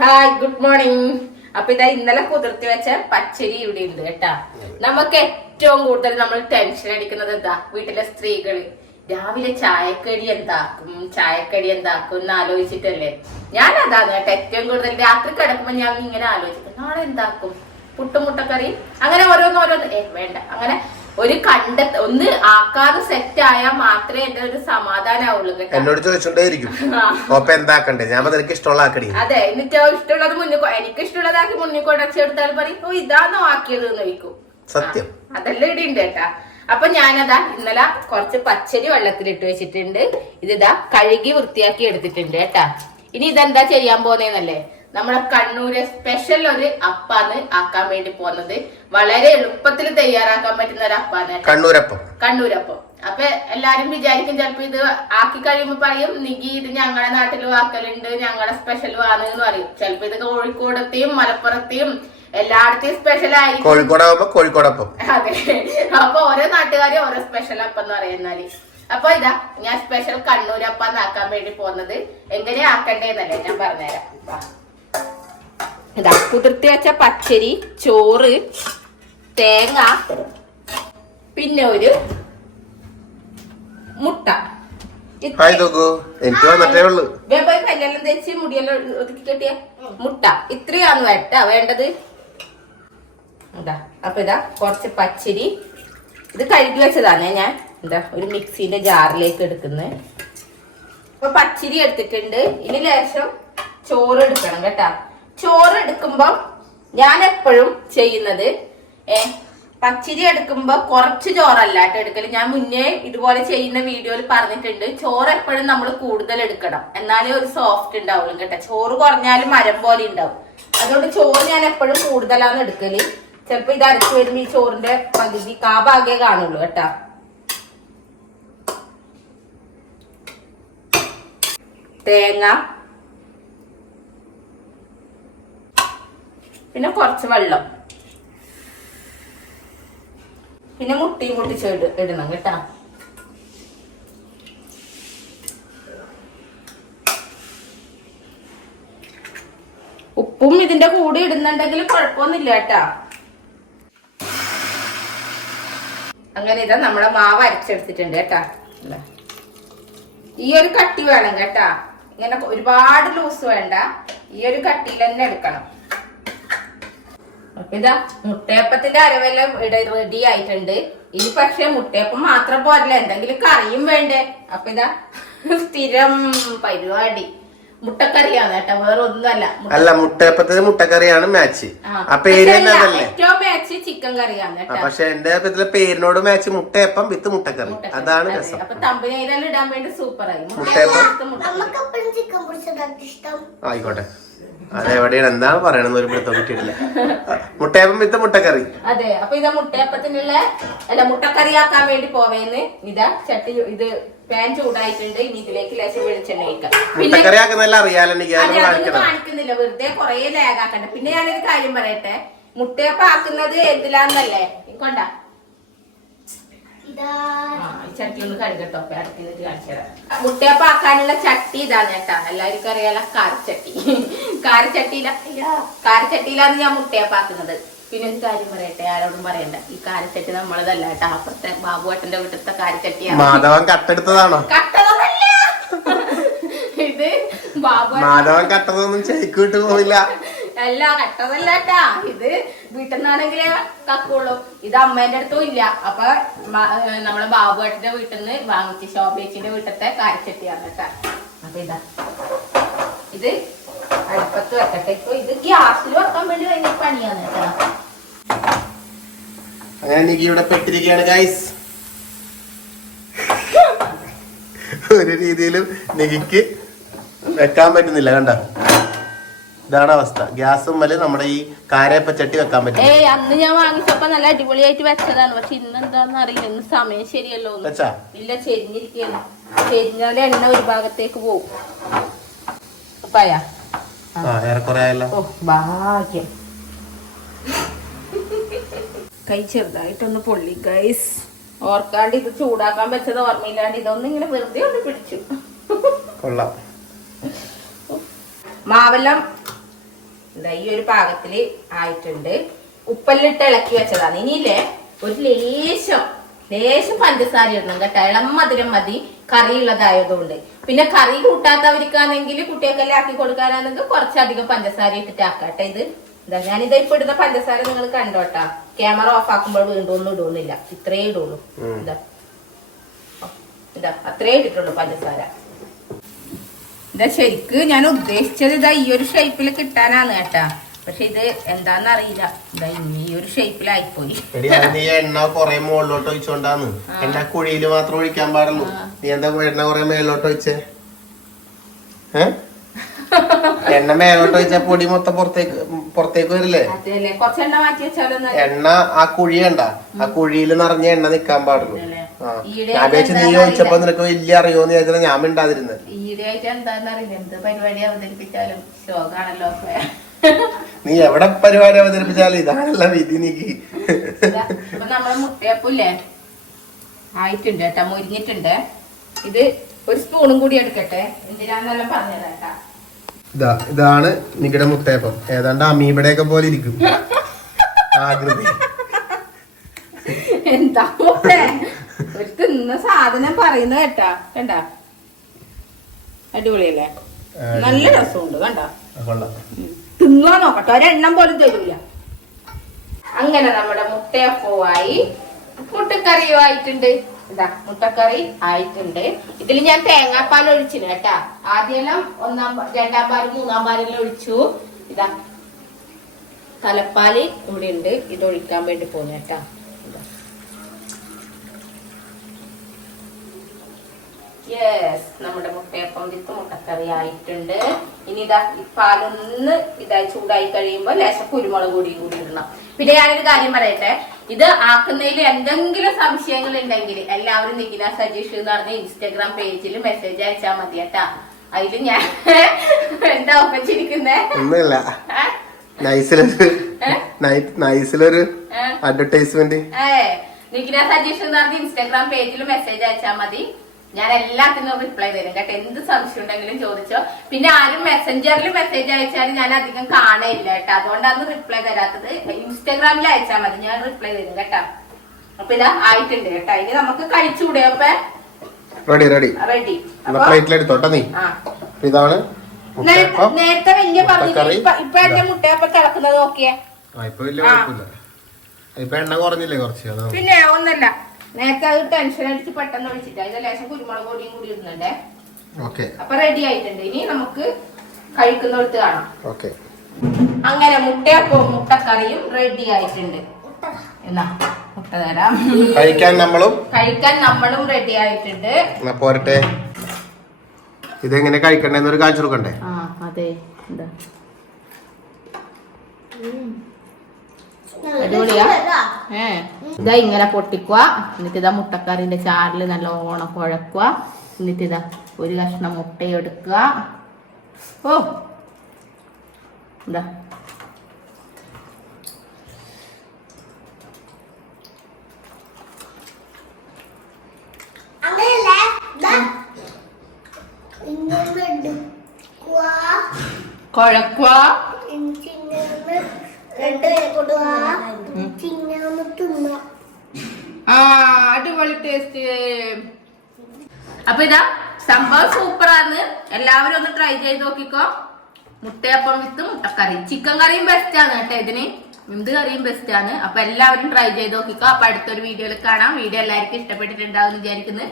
Hi good morning അപ്പൊ ഇതാ ഇന്നലെ കുതിർത്തി വെച്ച പച്ചരി ഇവിടെ ഉണ്ട് കേട്ടാ. നമുക്ക് ഏറ്റവും കൂടുതൽ നമ്മൾ ടെൻഷൻ അടിക്കുന്നത് എന്താ? വീട്ടിലെ സ്ത്രീകൾ. രാവിലെ ചായക്കടി എന്താക്കും? ചായക്കടി എന്താക്കും എന്ന് ആലോചിച്ചിട്ടല്ലേ? ഞാൻ അതാണ് കേട്ടോ ഏറ്റവും കൂടുതൽ. രാത്രി കിടക്കുമ്പോൾ ഞാൻ ഇങ്ങനെ ആലോചിക്കും. നാളെ എന്താക്കും? പുട്ടുമുട്ടക്കറി? അങ്ങനെ ഓരോന്ന് ഓരോന്ന്. ഏ വേണ്ട. അങ്ങനെ ഒരു കണ്ട ഒന്ന് ആക്കാതെ സെറ്റ് ആയാൽ മാത്രമേ എന്റെ ഒരു സമാധാനാവുള്ളൂ കേട്ടോ. എന്നോട് ചോദിച്ചോണ്ടേയിരിക്കും അപ്പൊ എന്താക്കണ്ടേ? ഞാൻ നിനക്ക് ഇഷ്ടമുള്ള ആക്കടി. അതെ എന്നിട്ട് ഇഷ്ടമുള്ളത് മുന്നിൽ എനിക്ക് ഇഷ്ടമുള്ളതാക്കി മുന്നിൽ കൊടച്ചെടുത്താൽ പറയും ഓ ഇതാണോ ആക്കിയത് എന്ന് ചോദിക്കും. സത്യം. അതെല്ലാം ഇടി ഉണ്ട് കേട്ടാ. അപ്പൊ ഞാനതാ ഇന്നലെ കുറച്ച് പച്ചരി വെള്ളത്തിൽ ഇട്ട് വെച്ചിട്ടുണ്ട്. ഇതിതാ കഴുകി വൃത്തിയാക്കി എടുത്തിട്ടുണ്ട് കേട്ടാ. ഇനി ഇതെന്താ ചെയ്യാൻ പോന്നേന്നല്ലേ നമ്മളെ കണ്ണൂര് സ്പെഷ്യൽ ഒരു അപ്പാന്ന് ആക്കാൻ വേണ്ടി പോകുന്നത്. വളരെ എളുപ്പത്തിൽ തയ്യാറാക്കാൻ പറ്റുന്ന ഒരു അപ്പാന്ന് കണ്ണൂരപ്പം. കണ്ണൂരപ്പം. അപ്പൊ എല്ലാരും വിചാരിക്കും ചിലപ്പോ ഇത് ആക്കി കഴിയുമ്പോ പറയും നികി ഇത് ഞങ്ങളുടെ നാട്ടിലും വാക്കലുണ്ട് ഞങ്ങളുടെ സ്പെഷ്യൽ എന്ന് പറയും. ചിലപ്പോ ഇത് കോഴിക്കോടത്തെയും മലപ്പുറത്തെയും എല്ലായിടത്തെയും സ്പെഷ്യൽ ആയി കോഴിക്കോടാവുമ്പോ കോഴിക്കോടപ്പം. അതെ. അപ്പൊ ഓരോ നാട്ടുകാരും ഓരോ സ്പെഷ്യൽ അപ്പം എന്ന് പറയുന്നാൽ അപ്പൊ ഇതാ ഞാൻ സ്പെഷ്യൽ കണ്ണൂരപ്പാന്നാക്കാൻ ആക്കാൻ വേണ്ടി പോകുന്നത്. എങ്ങനെയാക്കണ്ടേന്നല്ലേ ഞാൻ പറഞ്ഞുതരാം. ഇതാ കുതിർത്തി വെച്ച പച്ചരി ചോറ് തേങ്ങ പിന്നെ ഒരു മുട്ട. കല്ലെല്ലാം തേച്ച് മുടിയെല്ലാം ഒതുക്കി കെട്ടിയ. മുട്ട. ഇത്രയാണ് വേട്ട വേണ്ടത്? എന്താ അപ്പൊ ഇതാ കുറച്ച് പച്ചരി. ഇത് കഴുകി വെച്ചതാണ് ഞാൻ. എന്താ ഒരു മിക്സിന്റെ ജാറിലേക്ക് എടുക്കുന്നത് അപ്പൊ പച്ചരി എടുത്തിട്ടുണ്ട്. ഇനി ലേശം ചോറ് എടുക്കണം കേട്ടാ. ചോറ് എടുക്കുമ്പോ ഞാൻ എപ്പോഴും ചെയ്യുന്നത് ഏ പച്ചരി എടുക്കുമ്പോൾ കുറച്ച് ചോറല്ല കേട്ടോ എടുക്കൽ. ഞാൻ മുന്നേ ഇതുപോലെ ചെയ്യുന്ന വീഡിയോയിൽ പറഞ്ഞിട്ടുണ്ട് ചോറ് എപ്പോഴും നമ്മൾ കൂടുതൽ എടുക്കണം. എന്നാലേ ഒരു സോഫ്റ്റ് ഉണ്ടാവുള്ളൂ കേട്ടോ. ചോറ് കുറഞ്ഞാലും മരം പോലെ ഉണ്ടാവും. അതുകൊണ്ട് ചോറ് ഞാൻ എപ്പോഴും കൂടുതലാണ് എടുക്കൽ. ചിലപ്പോ ഇത് അരച്ചു വരുമ്പോ ഈ ചോറിന്റെ പകുതി കാ ഭാഗേ കാണുള്ളൂ കേട്ടാ. തേങ്ങ പിന്നെ കുറച്ച് വെള്ളം. പിന്നെ മുട്ടിയും പൊട്ടിച്ച് ഇട- ഇടണം കേട്ടാ. ഉപ്പും ഇതിന്റെ കൂടെ ഇടുന്നുണ്ടെങ്കിൽ കുഴപ്പമൊന്നുമില്ല കേട്ടാ. അങ്ങനെ ഇതാ നമ്മളെ മാവ് അരച്ചെടുത്തിട്ടുണ്ട് കേട്ടാ. ഈ ഒരു കട്ടി വേണം കേട്ടാ. ഇങ്ങനെ ഒരുപാട് ലൂസ് വേണ്ട. ഈ ഒരു കട്ടിയിൽ തന്നെ എടുക്കണം. ഇതാ മുട്ടയപ്പത്തിന്റെ അരവെല്ലാം ഇവിടെ റെഡി ആയിട്ടുണ്ട്. ഇനി പക്ഷെ മുട്ടയപ്പം മാത്രം പോരല്ല എന്തെങ്കിലും കറിയും വേണ്ടേ? അപ്പൊ ഇതാ സ്ഥിരം പരിപാടി. മുട്ടക്കറിയാണ് കേട്ടോ വേറെ ഒന്നുമല്ല മുട്ട- അല്ല മുട്ടയപ്പത്തിന് മുട്ടക്കറിയാണ് മാച്ച്. ആ. പേര് ഏറ്റവും മാച്ച് ചിക്കൻ കറിയാണ് പക്ഷെ എന്റെ പേരിനോട് മാച്ച് മുട്ടയപ്പം വിത്ത് മുട്ടക്കറി. അതാണ് അതെ. രസം. അപ്പൊ തമ്പനെല്ലാം ഇടാൻ വേണ്ടി സൂപ്പറായി മുട്ടയപ്പം. ആയിക്കോട്ടെ. അതെവിടെയാണ്? എന്താണ് പറയണെന്ന് ഒരു പിടുത്തം കിട്ടിയിട്ടില്ല. മുട്ടയപ്പം വിത്ത് മുട്ടക്കറി. അതെ അപ്പൊ ഇതാ മുട്ടയപ്പത്തിനുള്ള അല്ല മുട്ടക്കറിയാക്കാൻ വേണ്ടി പോവേന്ന്. ഇതാ ചട്ടി ഇത് പാൻ ചൂടായിട്ടുണ്ട്. ഇനി ഇതിലേക്ക് ലേശം വെളിച്ചെണ്ണ ഒഴിക്കാം. മുട്ടക്കറി ആക്കുന്നതെല്ലാം അറിയാലോ എനിക്ക് അതെ അതൊന്നും അതൊന്നും കാണിക്കണം? കാണിക്കുന്നില്ല. വെറുതെ കൊറേ ലാഗാക്കണ്ട. പിന്നെ ഞാനൊരു കാര്യം പറയട്ടെ? മുട്ടയപ്പം ആക്കുന്നത് എന്തിലാന്നല്ലേ? കൊണ്ട. ഇതാ. ആ ഈ ചട്ടി ഒന്ന് കഴുകട്ടോ. കാണിച്ചു തരാം മുട്ടയപ്പം ആക്കാനുള്ള ചട്ടി ഇതാണ് കേട്ടാ. എല്ലാവർക്കും അറിയാലോ കാരച്ചട്ടി. കാരച്ചട്ടിയില. കാരച്ചട്ടിയിലാണ് ഞാൻ മുട്ടയാ പാക്കുന്നത്. പിന്നെ ഒരു കാര്യം പറയട്ടെ ആരോടും പറയണ്ട. ഈ കാരച്ചട്ടി നമ്മളതല്ല കേട്ടോ. അപ്പുറത്തെ ബാബുവേട്ടന്റെ വീട്ടിലത്തെ കാരച്ചട്ടിയാണ് മാധവൻ കട്ടെടുത്തതാണോ? കട്ടതല്ല ഇത് ബാബു മാധവൻ കട്ടതൊന്നും ചേക്കിട്ട് പോവില്ല. അല്ല കട്ടതല്ല കേട്ടാ. ഇത് വീട്ടിൽ നിന്നാണെങ്കിലേ കക്കുള്ളൂ. ഇത് അമ്മേന്റെ അടുത്തും ഇല്ല. അപ്പൊ നമ്മളെ ബാബു നമ്മളെ ബാബുവേട്ടന്റെ വീട്ടിൽ നിന്ന് വാങ്ങിച്ച് ശോഭേച്ചിന്റെ വീട്ടിലത്തെ കാരച്ചട്ടിയാണ് കേട്ടാ. അപ്പൊ ഇതാ ഇത് അടുപ്പത്ത് വെക്കട്ടെ. ഇപ്പൊ ഇത് ഗ്യാസിൽ വെക്കാൻ വേണ്ടി ഭയങ്കര പണിയാണ് കേട്ടോ. അങ്ങനെ ഇവിടെ പെട്ടിരിക്കുകയാണ് ഗൈസ് ഒരു രീതിയിലും നികിക്ക് വെക്കാൻ പറ്റുന്നില്ല കണ്ട? ഇതാണ് അവസ്ഥ. ഗ്യാസും മേലെ നമ്മുടെ ഈ കാരയപ്പച്ചട്ടി വെക്കാൻ പറ്റും ഏയ് അന്ന് ഞാൻ വാങ്ങിച്ചപ്പോ നല്ല അടിപൊളിയായിട്ട് വെച്ചതാണ്. പക്ഷെ ഇന്ന് എന്താന്ന് അറിയില്ല. ഇന്ന് സമയം ശരിയല്ലോ. ഇല്ല ചെരിഞ്ഞിരിക്കുന്നു ചെരിഞ്ഞാൽ എണ്ണ ഒരു ഭാഗത്തേക്ക് പോകും ഭാഗ്യം. കൈ ചെറുതായിട്ടൊന്ന് പൊള്ളി ഗൈസ് ഓർക്കാണ്ട് ഇത് ചൂടാക്കാൻ വെച്ചത് ഓർമ്മയില്ലാണ്ട് ഇതൊന്നും ഇങ്ങനെ വെറുതെ ഒന്ന് പിടിച്ചു. കൊള്ളാം. മാവെല്ലാം ഈ ഒരു പാകത്തിൽ ആയിട്ടുണ്ട്. ഉപ്പല്ലിട്ട് ഇളക്കി വെച്ചതാണ്. ഇനിയില്ലേ ഒരു ലേശം ലേശം പഞ്ചസാര ഇടണം കേട്ടോ. ഇളം മധുരം മതി. കറി ഉള്ളതായതുകൊണ്ട് പിന്നെ കറി കൂട്ടാത്തവർക്കാണെങ്കിൽ കുട്ടികൾക്കെല്ലാം ആക്കി കൊടുക്കാനാണെങ്കിൽ കുറച്ചധികം പഞ്ചസാര ഇട്ടിട്ട് ആക്കാട്ടെ ഇത്. എന്താ ഞാനിത് ഇപ്പൊ ഇടുന്ന പഞ്ചസാര നിങ്ങൾ കണ്ടോട്ടാ ക്യാമറ ഓഫ് ആക്കുമ്പോൾ വീണ്ടും ഒന്നും ഇടുന്നില്ല. ഇത്രേ ഇടുള്ളൂ. എന്താ ഇതാ. അത്രേ ഇട്ടിട്ടുള്ളൂ പഞ്ചസാര. ഇതാ ശരിക്ക് ഞാൻ ഉദ്ദേശിച്ചത് ഇതാ ഈ ഒരു ഷേപ്പിൽ കിട്ടാനാണ് കേട്ടാ. പക്ഷെ ഇത് എന്താന്ന് അറിയില്ല ഇതാ ഈ ഒരു ഷേപ്പിലായിപ്പോയി. നീ എണ്ണ കൊറേ മുകളിലോട്ട് ഒഴിച്ചോണ്ടാന്ന്. എണ്ണ കുഴിയിൽ മാത്രം ഒഴിക്കാൻ പാടുള്ളൂ. നീ എന്താ എണ്ണ കൊറേ മേലോട്ട് ഒഴിച്ചേ? എണ്ണ മേലോട്ട് ഒഴിച്ചാ പൊടി മൊത്തം പുറത്തേക്ക് പുറത്തേക്ക് വരില്ലേ? എണ്ണ ആ കുഴി കണ്ട. ആ കുഴിയിൽ നിറഞ്ഞ എണ്ണ നിക്കാൻ പാടുള്ളൂ. ഞാൻ നീ ചോദിച്ചപ്പോ നിനക്ക് വലിയ അറിയോന്ന് ചോദിച്ചാൽ ഞാൻ മിണ്ടാതിരുന്നത് ഈയിടെയായിട്ട് ആയിട്ട് അറിയില്ല. എന്ത് പരിപാടി അവതരിപ്പിച്ചാലും. ശോകാണല്ലോ. നീ എവിടെ പരിപാടി അവതരിപ്പിച്ചാലും ഇതാണല്ല വിധി നീക്ക്. നമ്മളെ മുട്ടയപ്പില്ലേ? ആയിട്ടുണ്ട് കേട്ടാ മുരിഞ്ഞിട്ടുണ്ട്. ഇത് ഒരു സ്പൂണും കൂടി എടുക്കട്ടെ? എന്തിനാന്നെല്ലാം പറഞ്ഞത് കേട്ടാ. ഇതാ ഇതാണ് നിങ്ങളുടെ മുട്ടയപ്പം. ഏതാണ്ട് അമീബയുടെയൊക്കെ പോലെ ഇരിക്കും. ആകൃതി എന്താ ഒരു തിന്ന സാധനം പറയുന്ന കേട്ടാ. കണ്ട? അടിപൊളിയല്ലേ? നല്ല രസമുണ്ട് കണ്ട? കൊള്ളാം. തിന്നാ നോക്കട്ടെ ഒരെണ്ണം പോലും തരൂല. അങ്ങനെ നമ്മുടെ മുട്ടയപ്പവുമായി മുട്ടക്കറിയും ആയിട്ടുണ്ട് ഇതാ മുട്ടക്കറി ആയിട്ടുണ്ട്. ഇതിൽ ഞാൻ തേങ്ങാപ്പാൽ ഒഴിച്ചിന് കേട്ടാ. ആദ്യമെല്ലാം ഒന്നാം രണ്ടാം പാലും മൂന്നാം പാലെല്ലാം ഒഴിച്ചു. ഇതാ തലപ്പാൽ ഇവിടെ ഉണ്ട് ഇത് ഒഴിക്കാൻ വേണ്ടി പോന്നു കേട്ടാ ഇതാ. യെസ് നമ്മുടെ മുട്ടയപ്പം വിത്ത് മുട്ടക്കറി ആയിട്ടുണ്ട്. ഇനി ഇതാ പാലൊന്ന് ഇതായി ചൂടായി കഴിയുമ്പോൾ ലേശം കുരുമുളക് കൂടി കൂടി ഇടണം. പിന്നെ ഞാനൊരു കാര്യം പറയട്ടെ? ഇത് ആക്കുന്നതിൽ എന്തെങ്കിലും സംശയങ്ങൾ ഉണ്ടെങ്കിൽ എല്ലാവരും നിഖില സജീഷ് എന്ന് പറഞ്ഞ ഇൻസ്റ്റാഗ്രാം പേജിൽ മെസ്സേജ് അയച്ചാൽ മതി കേട്ടാ. അതിൽ ഞാൻ എന്താ ഒപ്പിച്ചിരിക്കുന്നേ ഒന്നുമില്ല. നൈസിലൊരു നൈസിലൊരു അഡ്വർടൈസ്മെന്റ് നിഖില സജീഷ് എന്ന് പറഞ്ഞ ഇൻസ്റ്റാഗ്രാം പേജിൽ മെസ്സേജ് അയച്ചാൽ മതി. ഞാൻ എല്ലാത്തിനും റിപ്ലൈ തരും. കേട്ടോ എന്ത് സംശയം ഉണ്ടെങ്കിലും ചോദിച്ചോ. പിന്നെ ആരും മെസ്സഞ്ചറിൽ മെസ്സേജ് അയച്ചാലും ഞാൻ അധികം കാണയില്ല കേട്ടോ. അതുകൊണ്ടാണ് റിപ്ലൈ തരാത്തത്. ഇൻസ്റ്റാഗ്രാമിൽ അയച്ചാൽ മതി. ഞാൻ റിപ്ലൈ തരും കേട്ടോ. അപ്പൊ ഇതാ ആയിട്ടുണ്ട് കേട്ടോ. ഇനി നമുക്ക് കഴിച്ചുകൂടെ അപ്പൊ? റെഡി റെഡി റെഡി പ്ലേറ്റിലെടുത്തോട്ടെ നീ. ഇതാണ് നേരത്തെ വലിയ പറഞ്ഞു. ഇപ്പൊ എന്റെ മുട്ടയപ്പം കിടക്കുന്നത് നോക്കിയേ. ഇപ്പൊ വലിയ. കുഴപ്പമില്ല. ഇപ്പൊ എണ്ണ കുറഞ്ഞില്ലേ കുറച്ച്? പിന്നെ ഒന്നല്ല. നേരത്തെ അത് ടെൻഷൻ അടിച്ച് പെട്ടെന്ന് ഒഴിച്ചിട്ട് അതിന്റെ ലേശം കുരുമുളക് പൊടിയും കൂടി ഇടുന്നുണ്ടേ. ഓക്കെ അപ്പൊ റെഡി ആയിട്ടുണ്ട്. ഇനി നമുക്ക് കഴിക്കുന്നിടത്ത് കാണാം. ഓക്കെ അങ്ങനെ മുട്ടയപ്പവും മുട്ടക്കറിയും റെഡി ആയിട്ടുണ്ട്. എന്നാ മുട്ട തരാം. കഴിക്കാൻ നമ്മളും? കഴിക്കാൻ നമ്മളും റെഡി ആയിട്ടുണ്ട്. എന്നാ പോരട്ടെ. ഇതെങ്ങനെ കഴിക്കണ്ടെന്നൊരു കാണിച്ചു കൊടുക്കണ്ടേ? ആ അതെ. എന്താ അടിപൊളിയാ. ഏ ഇതാ ഇങ്ങനെ പൊട്ടിക്കുക. എന്നിട്ട് ഇതാ മുട്ടക്കറിന്റെ ചാറിൽ നല്ല ഓണം കുഴക്കുക. എന്നിട്ട് ഇതാ ഒരു കഷ്ണം മുട്ടയെടുക്കുക ഓ ദാ. കുഴക്കുക ഇങ്ങനെ രണ്ട് കൊടുക്കുക ചിങ്ങനെ തിന്നുക ആ അടിപൊളി ടേസ്റ്റ് അപ്പൊ ഇതാ സംഭവം സൂപ്പറാന്ന് എല്ലാവരും ഒന്ന് ട്രൈ ചെയ്ത് നോക്കിക്കോ. മുട്ടയപ്പം വിത്ത് മുട്ടക്കറി. ചിക്കൻ കറിയും ബെസ്റ്റ് ആണ് കേട്ടോ ഇതിന്. എന്ത് കറിയും ബെസ്റ്റ് ആണ്. അപ്പൊ എല്ലാവരും ട്രൈ ചെയ്ത് നോക്കിക്കോ. അപ്പൊ അടുത്തൊരു വീഡിയോയിൽ കാണാം. വീഡിയോ എല്ലാവർക്കും ഇഷ്ടപ്പെട്ടിട്ടുണ്ടാവും വിചാരിക്കുന്നത്